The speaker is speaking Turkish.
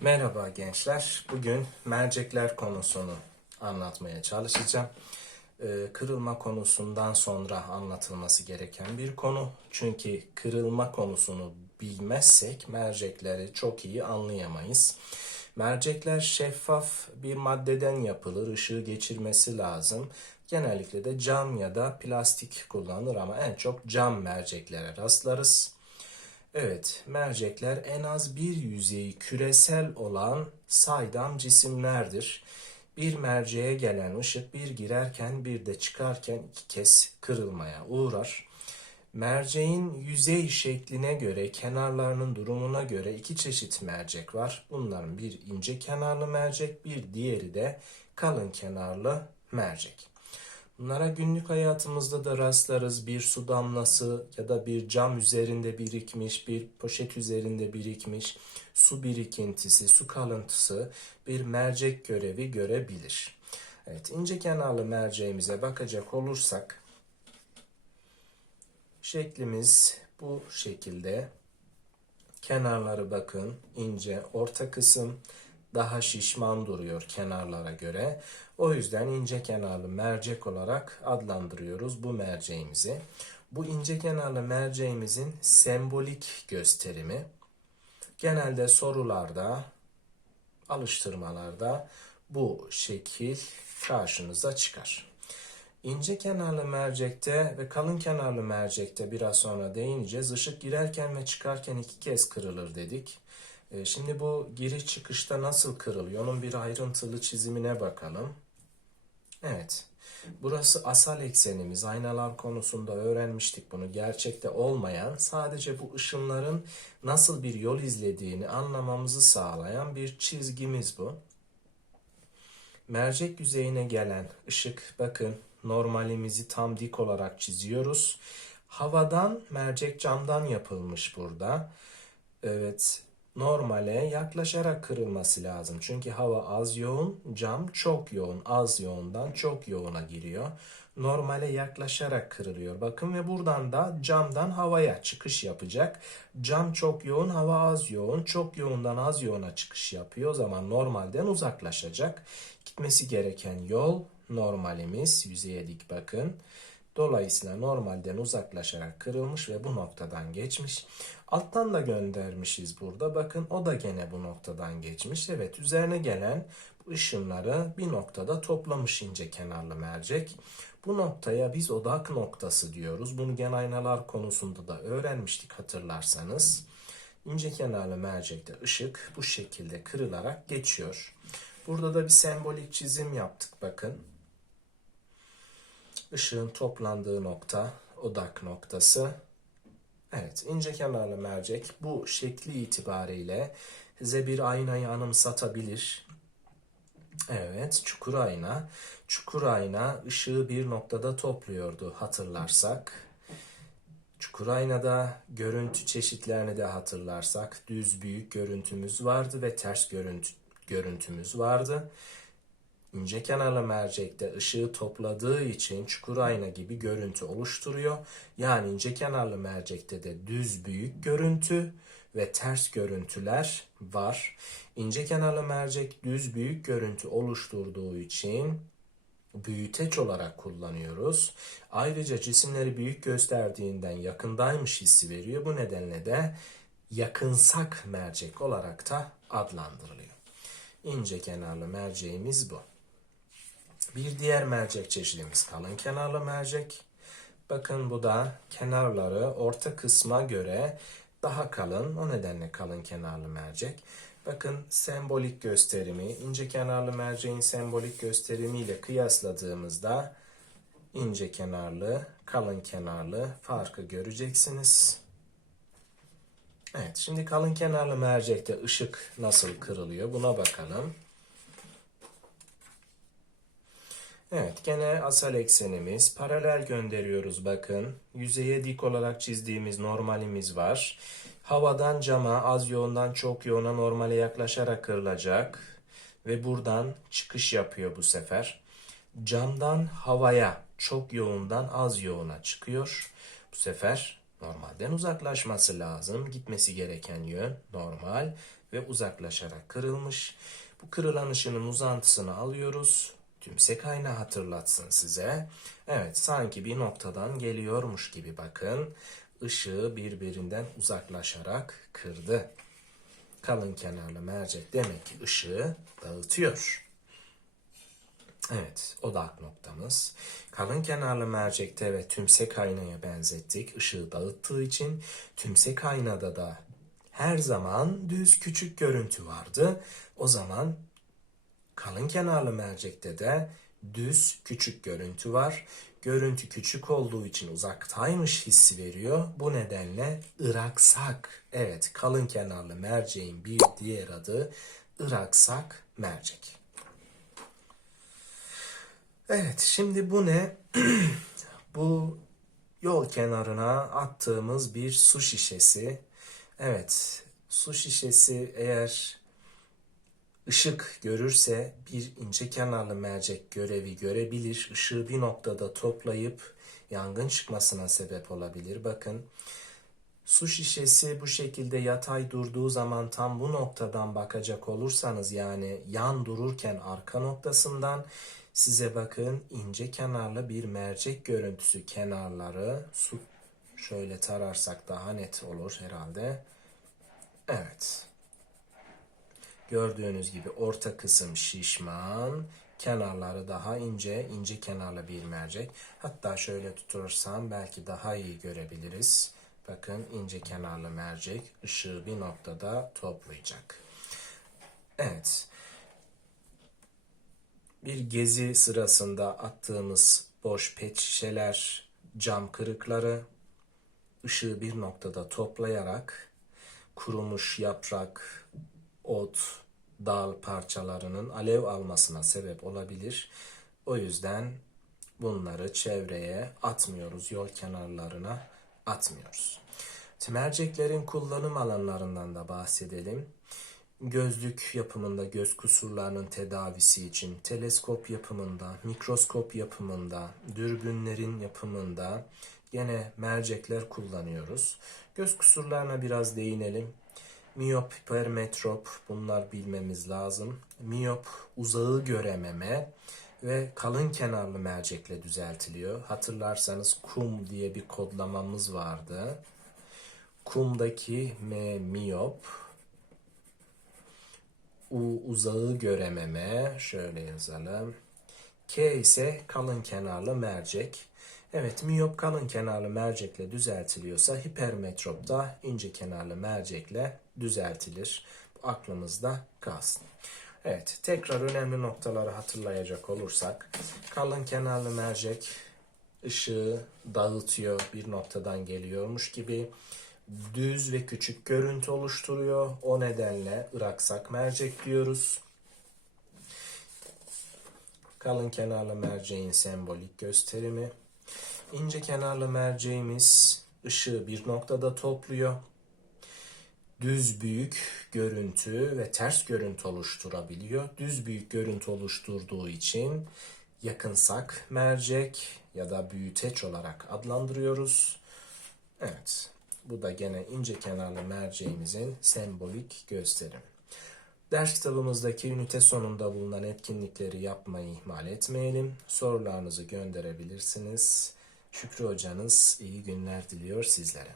Merhaba gençler. Bugün mercekler konusunu anlatmaya çalışacağım. Ee, kırılma konusundan sonra anlatılması gereken bir konu. Çünkü kırılma konusunu bilmezsek mercekleri çok iyi anlayamayız. Mercekler şeffaf bir maddeden yapılır, ışığı geçirmesi lazım. Genellikle de cam ya da plastik kullanılır ama en çok cam merceklere rastlarız. Evet, mercekler en az bir yüzeyi küresel olan saydam cisimlerdir. Bir merceğe gelen ışık bir girerken bir de çıkarken iki kez kırılmaya uğrar. Merceğin yüzey şekline göre, kenarlarının durumuna göre iki çeşit mercek var. Bunların bir ince kenarlı mercek, bir diğeri de kalın kenarlı mercek. Bunlara günlük hayatımızda da rastlarız. Bir su damlası ya da bir cam üzerinde birikmiş, bir poşet üzerinde birikmiş su birikintisi, su kalıntısı bir mercek görevi görebilir. Evet, ince kenarlı merceğimize bakacak olursak şeklimiz bu şekilde. Kenarları bakın ince, orta kısım daha şişman duruyor kenarlara göre. O yüzden ince kenarlı mercek olarak adlandırıyoruz bu merceğimizi. Bu ince kenarlı merceğimizin sembolik gösterimi genelde sorularda, alıştırmalarda bu şekil karşınıza çıkar. İnce kenarlı mercekte ve kalın kenarlı mercekte biraz sonra değineceğiz. Işık girerken ve çıkarken iki kez kırılır dedik. E, Şimdi bu giriş çıkışta nasıl kırılıyor? Onun bir ayrıntılı çizimine bakalım. Evet. Burası asal eksenimiz. Aynalar konusunda öğrenmiştik bunu. Gerçekte olmayan, sadece bu ışınların nasıl bir yol izlediğini anlamamızı sağlayan bir çizgimiz bu. Mercek yüzeyine gelen ışık bakın normalimizi tam dik olarak çiziyoruz. Havadan mercek camdan yapılmış burada. Evet normale yaklaşarak kırılması lazım. Çünkü hava az yoğun, cam çok yoğun. Az yoğundan çok yoğuna giriyor. Normale yaklaşarak kırılıyor. Bakın ve buradan da camdan havaya çıkış yapacak. Cam çok yoğun, hava az yoğun. Çok yoğundan az yoğuna çıkış yapıyor. O zaman normalden uzaklaşacak. Gitmesi gereken yol normalimiz. Yüzeye dik bakın. Dolayısıyla normalden uzaklaşarak kırılmış ve bu noktadan geçmiş. Alttan da göndermişiz burada. Bakın o da gene bu noktadan geçmiş. Evet üzerine gelen ışınları bir noktada toplamış ince kenarlı mercek. Bu noktaya biz odak noktası diyoruz. Bunu gen aynalar konusunda da öğrenmiştik hatırlarsanız. İnce kenarlı mercekte ışık bu şekilde kırılarak geçiyor. Burada da bir sembolik çizim yaptık bakın. Işığın toplandığı nokta odak noktası. Evet ince kenarlı mercek bu şekli itibariyle size bir aynayı anımsatabilir. Evet çukur ayna. Çukur ayna ışığı bir noktada topluyordu hatırlarsak. Çukur aynada görüntü çeşitlerini de hatırlarsak düz büyük görüntümüz vardı ve ters görüntü, görüntümüz vardı. İnce kenarlı mercekte ışığı topladığı için çukur ayna gibi görüntü oluşturuyor. Yani ince kenarlı mercekte de düz büyük görüntü ve ters görüntüler var. İnce kenarlı mercek düz büyük görüntü oluşturduğu için büyüteç olarak kullanıyoruz. Ayrıca cisimleri büyük gösterdiğinden yakındaymış hissi veriyor. Bu nedenle de yakınsak mercek olarak da adlandırılıyor. İnce kenarlı merceğimiz bu. Bir diğer mercek çeşidimiz kalın kenarlı mercek. Bakın bu da kenarları orta kısma göre daha kalın. O nedenle kalın kenarlı mercek. Bakın sembolik gösterimi ince kenarlı merceğin sembolik gösterimiyle kıyasladığımızda ince kenarlı, kalın kenarlı farkı göreceksiniz. Evet, şimdi kalın kenarlı mercekte ışık nasıl kırılıyor buna bakalım. Evet, gene asal eksenimiz. Paralel gönderiyoruz bakın. Yüzeye dik olarak çizdiğimiz normalimiz var. Havadan cama, az yoğundan çok yoğuna normale yaklaşarak kırılacak. Ve buradan çıkış yapıyor bu sefer. Camdan havaya, çok yoğundan az yoğuna çıkıyor. Bu sefer normalden uzaklaşması lazım. Gitmesi gereken yön normal ve uzaklaşarak kırılmış. Bu kırılan ışının uzantısını alıyoruz. Tümsek ayna hatırlatsın size. Evet sanki bir noktadan geliyormuş gibi bakın. Işığı birbirinden uzaklaşarak kırdı. Kalın kenarlı mercek demek ki ışığı dağıtıyor. Evet, odak noktamız. Kalın kenarlı mercekte ve tümsek aynaya benzettik. Işığı dağıttığı için tümsek aynada da her zaman düz küçük görüntü vardı. O zaman kalın kenarlı mercekte de düz küçük görüntü var. Görüntü küçük olduğu için uzaktaymış hissi veriyor. Bu nedenle ıraksak. Evet, kalın kenarlı merceğin bir diğer adı ıraksak mercek. Evet, şimdi bu ne? bu yol kenarına attığımız bir su şişesi. Evet, su şişesi eğer ışık görürse bir ince kenarlı mercek görevi görebilir. Işığı bir noktada toplayıp yangın çıkmasına sebep olabilir. Bakın su şişesi bu şekilde yatay durduğu zaman tam bu noktadan bakacak olursanız yani yan dururken arka noktasından size bakın ince kenarlı bir mercek görüntüsü kenarları su şöyle tararsak daha net olur herhalde. Evet. Gördüğünüz gibi orta kısım şişman, kenarları daha ince, ince kenarlı bir mercek. Hatta şöyle tutursam belki daha iyi görebiliriz. Bakın ince kenarlı mercek ışığı bir noktada toplayacak. Evet. Bir gezi sırasında attığımız boş pet şişeler, cam kırıkları ışığı bir noktada toplayarak kurumuş yaprak, ot, dal parçalarının alev almasına sebep olabilir. O yüzden bunları çevreye atmıyoruz, yol kenarlarına atmıyoruz. Merceklerin kullanım alanlarından da bahsedelim. Gözlük yapımında göz kusurlarının tedavisi için, teleskop yapımında, mikroskop yapımında, dürbünlerin yapımında gene mercekler kullanıyoruz. Göz kusurlarına biraz değinelim. Miyop, hipermetrop bunlar bilmemiz lazım. Miyop uzağı görememe ve kalın kenarlı mercekle düzeltiliyor. Hatırlarsanız kum diye bir kodlamamız vardı. Kumdaki M miyop, U uzağı görememe şöyle yazalım. K ise kalın kenarlı mercek. Evet miyop kalın kenarlı mercekle düzeltiliyorsa hipermetrop da ince kenarlı mercekle düzeltilir. Bu aklımızda kalsın. Evet tekrar önemli noktaları hatırlayacak olursak kalın kenarlı mercek ışığı dağıtıyor bir noktadan geliyormuş gibi düz ve küçük görüntü oluşturuyor. O nedenle ıraksak mercek diyoruz. Kalın kenarlı merceğin sembolik gösterimi. İnce kenarlı merceğimiz ışığı bir noktada topluyor. Düz büyük görüntü ve ters görüntü oluşturabiliyor. Düz büyük görüntü oluşturduğu için yakınsak mercek ya da büyüteç olarak adlandırıyoruz. Evet. Bu da gene ince kenarlı merceğimizin sembolik gösterim. Ders kitabımızdaki ünite sonunda bulunan etkinlikleri yapmayı ihmal etmeyelim. Sorularınızı gönderebilirsiniz. Şükrü hocanız iyi günler diliyor sizlere.